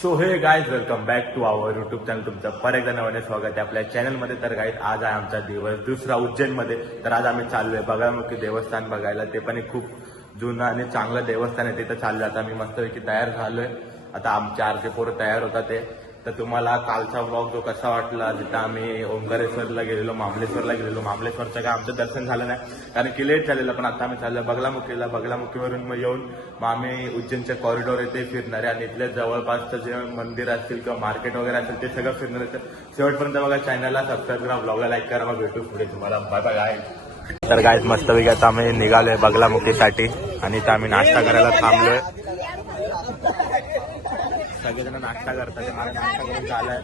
So hey guys welcome back to our YouTube channel. तुमचं परत एकदा नव्याने स्वागत आहे आपल्या चॅनलमध्ये. तर गाईज आज आहे आमचा दिवस दुसरा उज्जैनमध्ये. तर आज आम्ही चाललोय बगामुखी देवस्थान बघायला. ते पण एक खूप जुनं आणि चांगलं देवस्थान आहे. तिथं चाललोय. आता मी मस्तपैकी तयार झालोय. आता आमचे आरचे पोरं तयार होतात ते. तर तुम्हाला कालचा व्लॉग जो कसा वाटला, जिथं आम्ही ओंकारेश्वरला गेलेलो, मामलेश्वरला गेलेलो. मामलेश्वरचं काय आमचं दर्शन झालं नाही कारण की लेट झालेलं. पण आता आम्ही चाललो बगलामुखीला. बगलामुखीवरून मग येऊन मग आम्ही उज्जैनचे कॉरिडॉर येते फिरणार आहे आणि इथल्या जवळपासचं जे मंदिर असतील किंवा मार्केट वगैरे असेल ते सगळं फिरणार आहे. शेवटपर्यंत बघा, चॅनलला सबस्क्राईब करा, ब्लॉगला लाईक करा. मग भेटू पुढे तुम्हाला. बाय बाय गाय. तर गायच मस्तपैकी आता आम्ही निघालोय बगलामुखीसाठी आणि इथं आम्ही नाश्ता करायला थांबलोय. सगळेजण नाश्ता करतात. नाश्ता करून झालाय,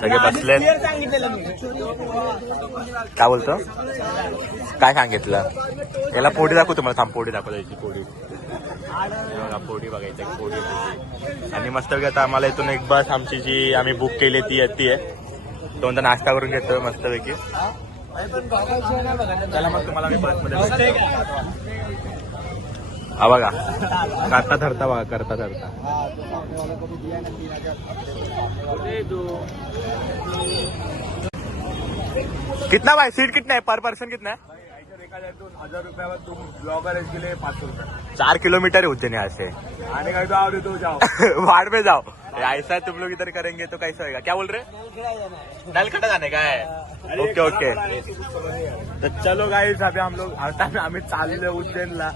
सगळे बसलेत. काय बोलतो, काय सांगितलं याला? पोडी दाखवू तुम्हाला. थांब, पोडी दाखव द्यायची. पोडी पोडी बघायची, पोडी. आणि मस्त आता आम्हाला इथून एक बस आमची जी आम्ही बुक केली ती येते. तो नंतर नाश्ता करून घेतोय मस्तपैकी. चला मग तुम्हाला मी बसमध्ये हा बघा, करता धरता बघा, करता धरता. कितना भाई, सीट कितना है पर पर्सन? कितना है? 1000 रुपये तुम ब्लॉगर के लिए 500 रुपये. 4 किलोमीटर है उज्जैन यहाँ से. आने का तो और तो जाओ. वार्ड में जाओ. ऐसा तुम लोग इधर करेंगे तो कैसा होगा? क्या बोल रहे? नलखड़ा जाने का है. Okay okay. तर चलो गाइस, अभी हम लोग आता आम्ही चाललोय उज्जैनला.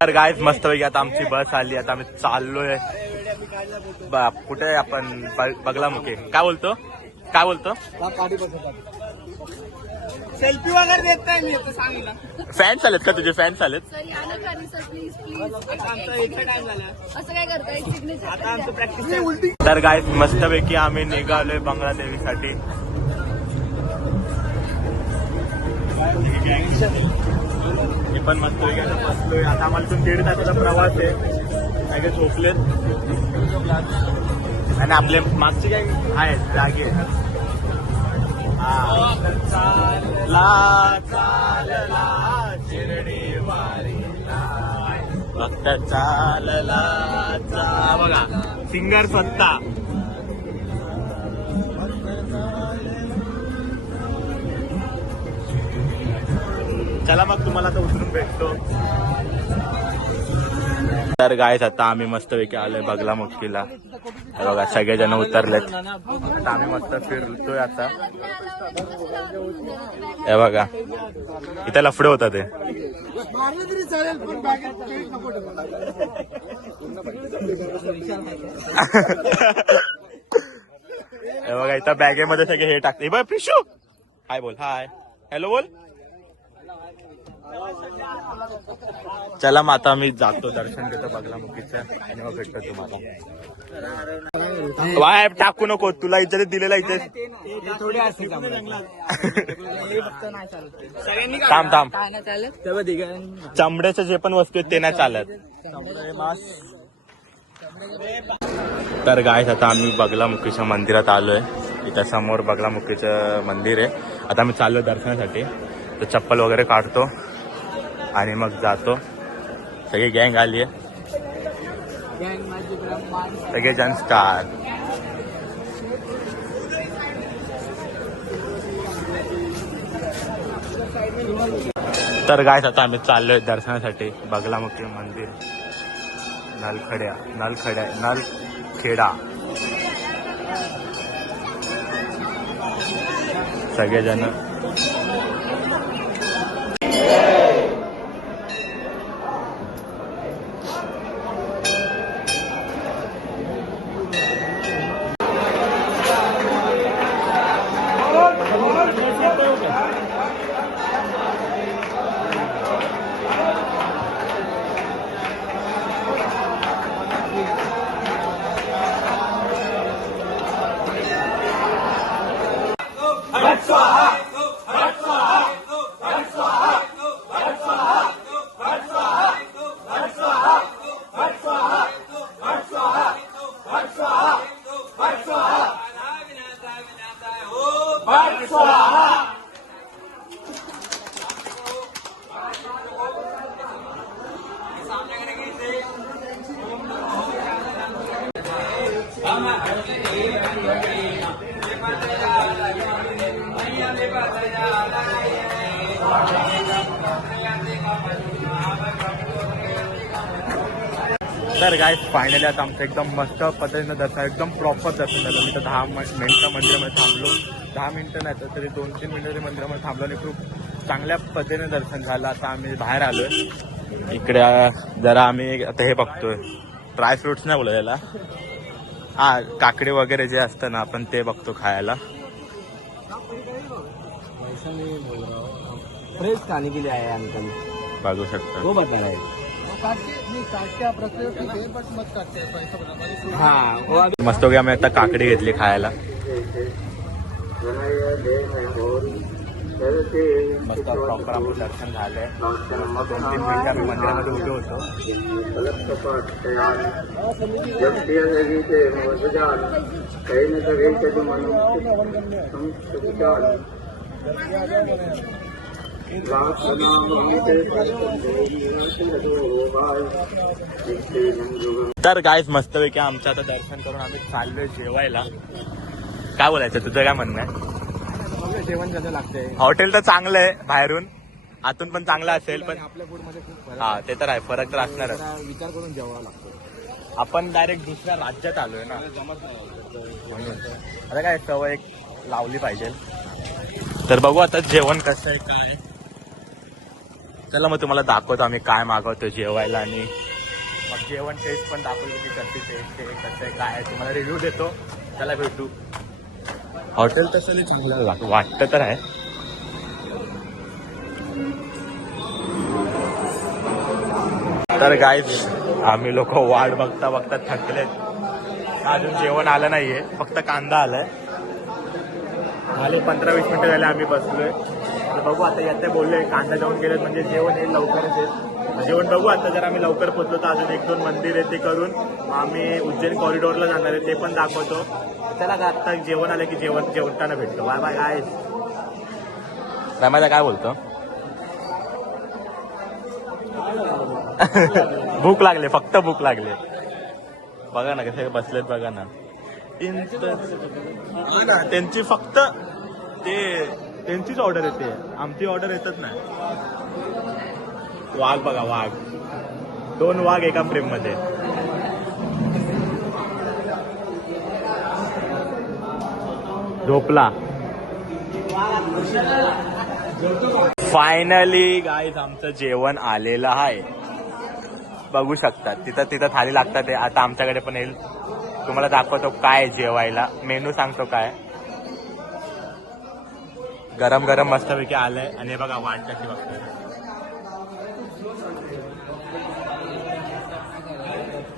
तर गाइस मस्तपैकी आता आमची बस आली. आता आम्ही चाललोय कुठे आपण बगलामुखी. काय बोलतो, काय बोलतो? सेल्फी वगैरे देत नाही मी आता, सांगितलं. फॅन्स आलेत का तुझे? फॅन्स आलेत. तर गाइस मस्तपैकी आम्ही निघालोय बंगलादेवीसाठी. मी पण मस्तपैकी आता बसलोय. आता आम्हाला इथून 1.5 तासाचा प्रवास आहे. काय झोपलेत आणि आपले मागचे काय आहेत जागे. फक्त चालला बघा, सिंगर स्वतः. चला मग तुम्हाला आता उतरून भेटतो. तर गायस आता आम्ही मस्तपैकी आलोय बगलामुखीला. बघा सगळेजण उतरलेत. आता आम्ही मस्त फिरतोय. आता हे बघा, इथे लफडे होतात ते. हे बघा, इथं बॅगेमध्ये सगळे हे टाकते. बघ प्रिशू, हाय बोल. हाय, हॅलो बोल. चला मग आता मी जातो, दर्शन घेतो बगलामुखीचं आणि मग भेटतो तुम्हाला. वाय टाकू नको, तुला इथे दिलेला इथे. थांब थांब, चमड्याच्या जे पण वस्तू आहेत ते नाही चालत. तर गायस आता आम्ही बगलामुखीच्या मंदिरात आलोय. इथं समोर बगलामुखीचं मंदिर आहे. आता आम्ही चाललोय दर्शनासाठी. तर चप्पल वगैरे काढतो आणि मग जातो. सगळी गँग आली आहे, सगळे जण स्टार. तर गायस आता आम्ही चाललोय दर्शनासाठी बगलामुखी मंदिर, नलखेडा. सगळेजण तर काय फायनली आता आमचं एकदम मस्त पद्धतीनं दर्शन एकदम प्रॉपर दर्शन झालं. मी तर 10 मिनिटं मंदिरामध्ये थांबलो. 10 मिनिटं नाही तर तरी 2-3 मिनिटं तरी मंदिरामध्ये थांबलो आणि खूप चांगल्या पद्धतीने दर्शन झालं. आता आम्ही बाहेर आलोय. इकडे जरा आम्ही आता हे बघतोय ड्राय फ्रुट्स नाही बोलत याला, हा काकडी वगैरे जे असतं ना आपण ते बघतो खायला. फ्रेश खाने के लिए आए अंकल, बघू शकता. वो बता रहे हैं. हाँ वो अभी मस्त हो गया. आम्ही आता काकडी घेतली खायला. मस्त प्रॉपर आपलं दर्शन झालंय. 2-3 मिनिटं आम्ही मंदिरामध्ये उभे होतो. तर गाईज मस्तपैकी आमचं आता दर्शन करून आम्ही चाललोय जेवायला. काय बोलायचं तुझं, काय म्हणणं आहे? जेवण कसं लागतंय. हॉटेल तर चांगलं आहे बाहेरून, आतून पण चांगलं असेल, पण आपल्या फूड मध्ये खूप फरक हा ते तर आहे, फरक तर असणारच. जरा विचार करून जेवावं लागतं. आपण डायरेक्ट दुसऱ्या राज्यात आलोय ना, जमत नाही. म्हणून आता काय सवय एक लावली पाहिजे. तर बघू आता जेवण कसं आहे काय. चला मग तुम्हाला दाखवतो आम्ही काय मागवतो जेवायला आणि मग जेवण टेस्ट पण दाखवतो की कशी टेस्ट आहे, कसं आहे काय आहे, तुम्हाला रिव्ह्यू देतो. चला भेटू. हॉटेल तसं नाही चांगलं वाटतं तर आहे. तर गाईज आम्ही लोक वाट बघता बघता थकलेत. अजून जेवण आलं नाहीये, फक्त कांदा आलाय. आले 15-20 मिनिटं झाले आम्ही बसलोय. तर बघू आता येते बोलले कांदा जाऊन गेलेत म्हणजे जेवण येईल लवकरच येईल. जेवण बघू आता. जर आम्ही लवकर पोहोचलो तर अजून 1-2 मंदिर आहे ते करून आम्ही उज्जैन कॉरिडोरला जाणार आहे, ते पण दाखवतो. चला का आता जेवण आलं की जेवताना भेटतो. बाय बाय काय रमायला काय बोलतो. भूक लागले, फक्त भूक लागले. बघा ना कसे बसलेत बघा ना. त्यांची फक्त त्यांचीच ऑर्डर येते, आमची ऑर्डर येतच नाही. वाघ बघा, वाघ 2 वाघ एका फ्रेम मध्ये. झोपला. फायनली गाईज आमचं जेवण आलेलं आहे. बघू शकता तिथं थाली लागतात ते. आता आमच्याकडे पण येईल, तुम्हाला दाखवतो काय जेवायला. मेनू सांगतो काय. गरम गरम मस्तपैकी आलंय आणि बघा वाट कशी बघतोय.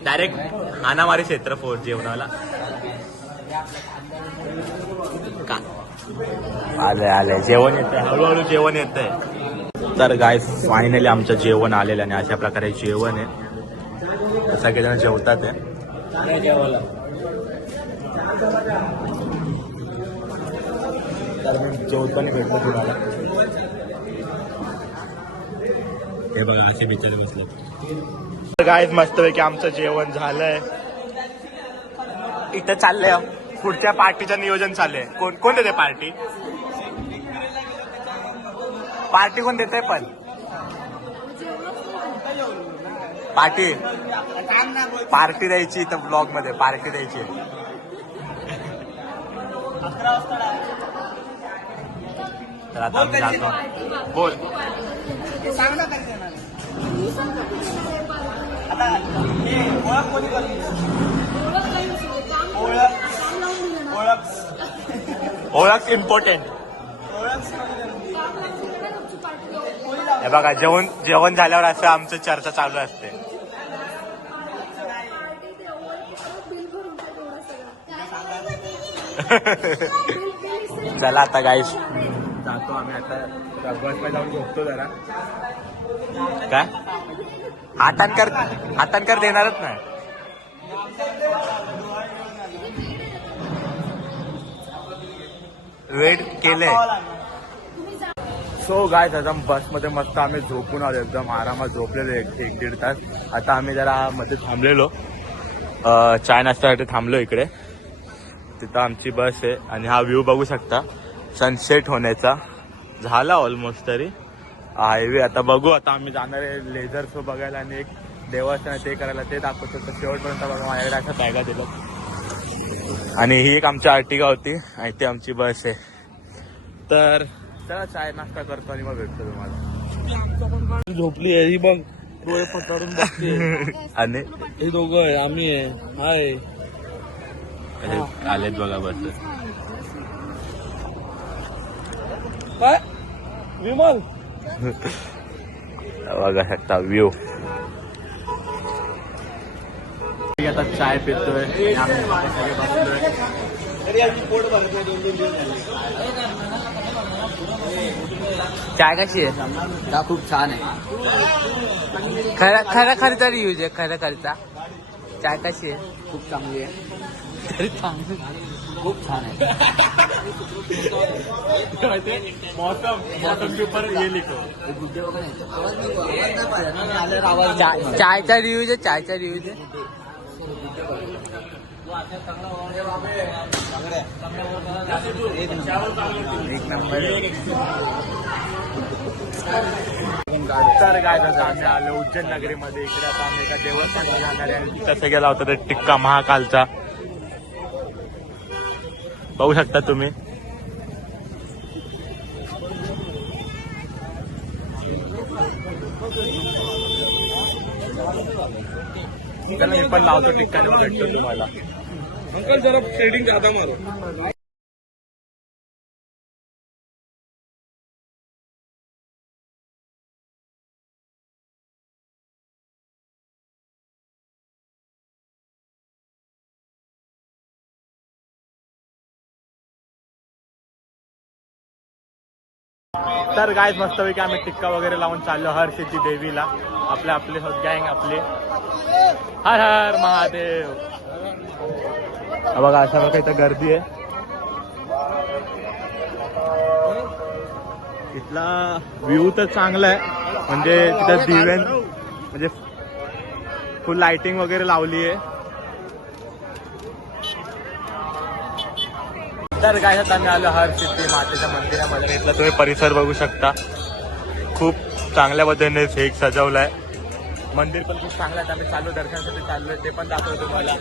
डायरेक्ट हानामारी क्षेत्र 4 जेवणाला. आलंय जेवण येतंय, हळूहळू जेवण येतंय. तर गाईस फायनली आमचं जेवण आलेलं आणि अशा प्रकारे जेवण आहे. सगळेजण जेवतात आहे. तर मी जेवताना भेटलो तुम्हाला. हे बघा असे बिचारे बसले. तर गाईस मस्तपैकी आमचं जेवण झालंय. इथं चाललंय पुढच्या पार्टीचं नियोजन चाललंय. कोण देते पार्टी कोण देते पण पार्टी द्यायची तर ब्लॉग मध्ये पार्टी द्यायची. तर आता आम्ही जातो. बोल. ओळख इम्पॉर्टंट. हे बघा जेवण झाल्यावर असं आमचं चर्चा चालू असते. चला आता गाईस जातो आम्ही आता बसमध्ये जाऊन झोपतो जरा. काय हातांकर देणारच नाही. वेट केलंय. सो गाईस आता बसमध्ये मस्त आम्ही झोपून आलो, एकदम आरामात झोपलेलो 1-1.5 तास. आता आम्ही जरा मध्ये थांबलेलो, चाय नाश्त्यासाठी थांबलो इकडे. तिथं आमची बस आहे आणि हा व्ह्यू बघू शकता सनसेट होण्याचा झाला ऑलमोस्ट तरी हायवे. आता बघू, आता आम्ही जाणार आहे लेझर शो बघायला आणि एक देवस्थान ते करायला, ते दाखवतो. तर शेवटपर्यंत बघा, माझ्याकडे अशा बॅगा दिलं आणि ही एक आमची आर्टिका होती आणि ती आमची बस आहे. तर चला चाय नाश्ता करतो आणि मग भेटतो तुम्हाला. झोपली आहे ही बघ, डोळे पसरून बघते. आणि हे दोघं आहे, आम्ही आहे. हाय आलेत बघा बस. काय विमल बघा शकता व्ह्यू. आता चाय पितोय आणि आम्ही सगळे बसलोय. चाय कशी आहे? खूप छान आहे. खरा खर्चा रिव्ह्यूज आहे. खरा खर्चा चाय कशी आहे? खूप चांगली आहे. खूप छान आहे. मौसम के ऊपर ये लिखो. चायचा रिव्ह्यूज आहे. चायचा रिव्ह्यूज आहे. एक नंबर. तर काय झालं, आम्ही आलो उज्जैन नगरीमध्ये. इकडे आता आम्ही एका देवस्थानाला जाणार आहे. तिथं गेला होता तर टिक्का महाकालचा बघू शकता तुम्ही. चला मी पण लावतो टिक्का आणि भेटतो तुम्हाला. अंकल जरा शेडिंग ज्यादा मारो. तर गायज मस्तपैकी आम्ही टिक्का वगैरे लावून चाललो हर सिद्धी देवीला. आपले गँग आपले. हर हर महादेव. बघा अशा बघा इथं गर्दी आहे. इथला व्ह्यू तर चांगला आहे, म्हणजे तिथं दिव्यान म्हणजे फुल लाइटिंग वगैरे लावली आहे. तर काय आम्ही आलो हर सिद्धी मातेच्या मंदिरामध्ये. इथला तुम्ही परिसर बघू शकता. खूप चांगल्या पद्धतीने फेक सजवलाय. मंदिर पण खूप चांगलं आहे. आम्ही चालू दर्शनासाठी चाललोय, ते पण दाखवतो तुम्हाला.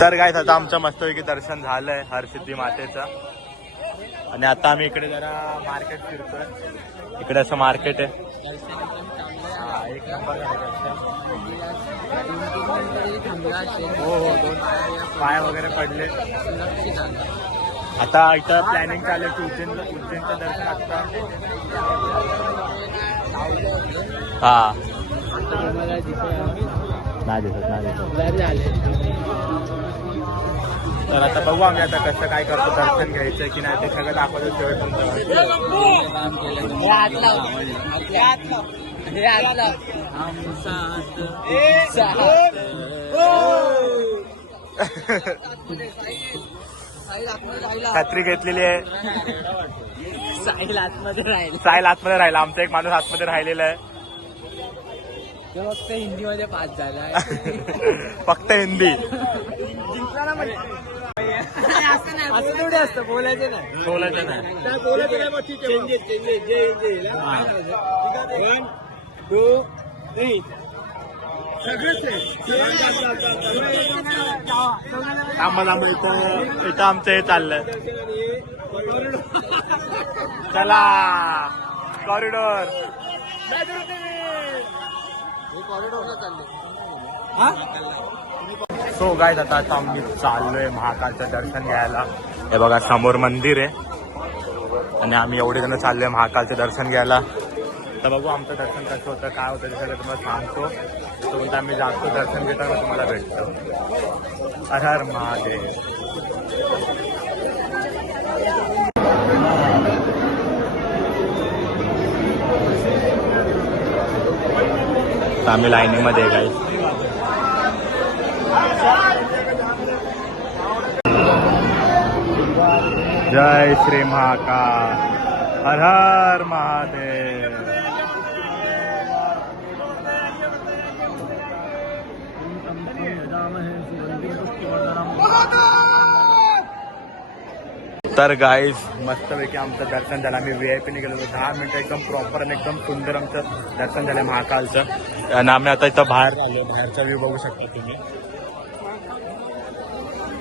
तर काय आता आमचं मस्तपैकी दर्शन झालंय हरसिद्धी मातेचं. आणि आता आम्ही इकडे जरा मार्केट फिरतोय. इकडे असं मार्केट आहे. हा, एक नंबर आहे दर्शन. हो 2 पाय वगैरे पडले. आता इथं प्लॅनिंग चालू आहे की उज्जैनचं दर्शन आता. हा नाही दिसत. तर आता बघू आम्ही आता कसं काय करतो, दर्शन घ्यायचं की नाही ते सगळं दाखवतो शेवटपर्यंत. छत्री घेतलेली आहे. साहिल आतमध्ये राहील. साहिल आतमध्ये राहिला. आमचा एक माणूस आतमध्ये राहिलेला आहे. तो फक्त हिंदीमध्ये पास झाला. फक्त हिंदी. असं थोडी असतं. बोलायचं नाही. बोलायचं नाही. बोलायचं नाही मग ठीक आहे. चेंजेस 1 2 3 आम्हाला इथं आमचं हे चाललंय. चला कॉरिडॉर. सो गाईज आता आम्ही चाललोय महाकालचं दर्शन घ्यायला. हे बघा समोर मंदिर आहे आणि आम्ही एवढे जण चाललोय महाकालचं दर्शन घ्यायला. तर बघू आमचं दर्शन कसं होतं काय होतं ते सगळं तुम्हाला सांगतो. तोपर्यंत आम्ही जातो दर्शन घेताना तुम्हाला भेटतो. हर हर महादेव. तर आम्ही लाईनीमध्ये आहे गाईस. जय श्री महाकाल. हर हर महादेव. तर गाईज मस्तपैकी आमचं दर्शन झालं. आम्ही VIP गेलो होतो. 10 मिनिटं एकदम प्रॉपर आणि एकदम सुंदर आमचं दर्शन झालं महाकालचं. आणि आम्ही आता इथं बाहेर आलो. बाहेरचा व्ह्यू बघू शकता तुम्ही.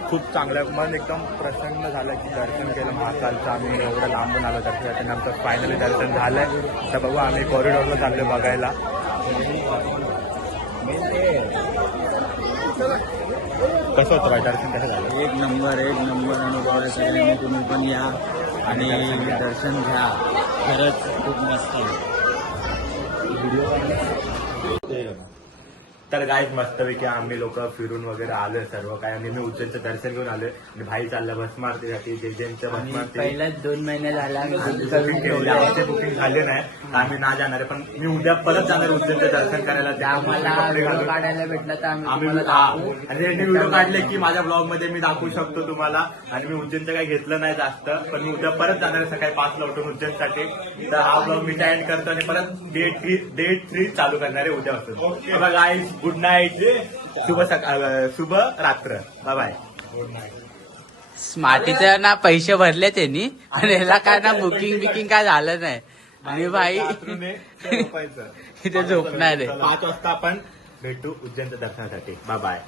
खूप चांगलं मन एकदम प्रसन्न झालं की दर्शन केलं महाकालचं. आम्ही एवढं लांबून आलो दर्शनासाठी. आमचं फायनली दर्शन झालंय. तर बघू आम्ही कॉरिडॉरला चाललो बघायला. कसं होतं बाई दर्शन कसं झालं? एक नंबर अनुभव आहे. सगळ्यांनी तुम्ही पण या आणि दर्शन घ्या. खरंच खूप मस्त आहे. तर गाईज मस्तपैकी आम्ही लोक फिरून वगैरे आलोय सर्व काय. आणि मी उज्जैनचं दर्शन घेऊन आलोय. आणि भाई चालला भस्मारतीसाठी. जैनच्या भस्मारती पहिल्याच 2 महिने झाला बुकिंग केली. आमचे बुकिंग झाले नाही. आम्ही ना जाणार आहे. पण मी उद्या परत जाणार उज्जैनचं दर्शन करायला. ते आम्हाला कपडे व्हिडिओ घालून. काढायला भेटला तर आम्ही आम्ही दाखवू. आणि त्यांनी व्हिडिओ काढले की माझ्या ब्लॉग मध्ये मी दाखवू शकतो तुम्हाला. आणि मी उज्जैनचं काही घेतलं नाही जास्त. पण मी उद्या परत जाणार आहे सकाळी 5 ला उठून उज्जैनसाठी. तर हा ब्लॉग मी एंड करतो आणि परत डेट 3 चालू करणार आहे उद्यापासून. Guys good night. शुभ रात्र. Bye bye. स्मार्टीचं ना पैसे भरले त्यांनी आणि ह्याला काय ना बुकिंग काय झालं नाही. आणि भाई इथे झोपणार आहे. 5 वाजता आपण भेटू उज्जैनच्या दर्शनासाठी. Bye bye.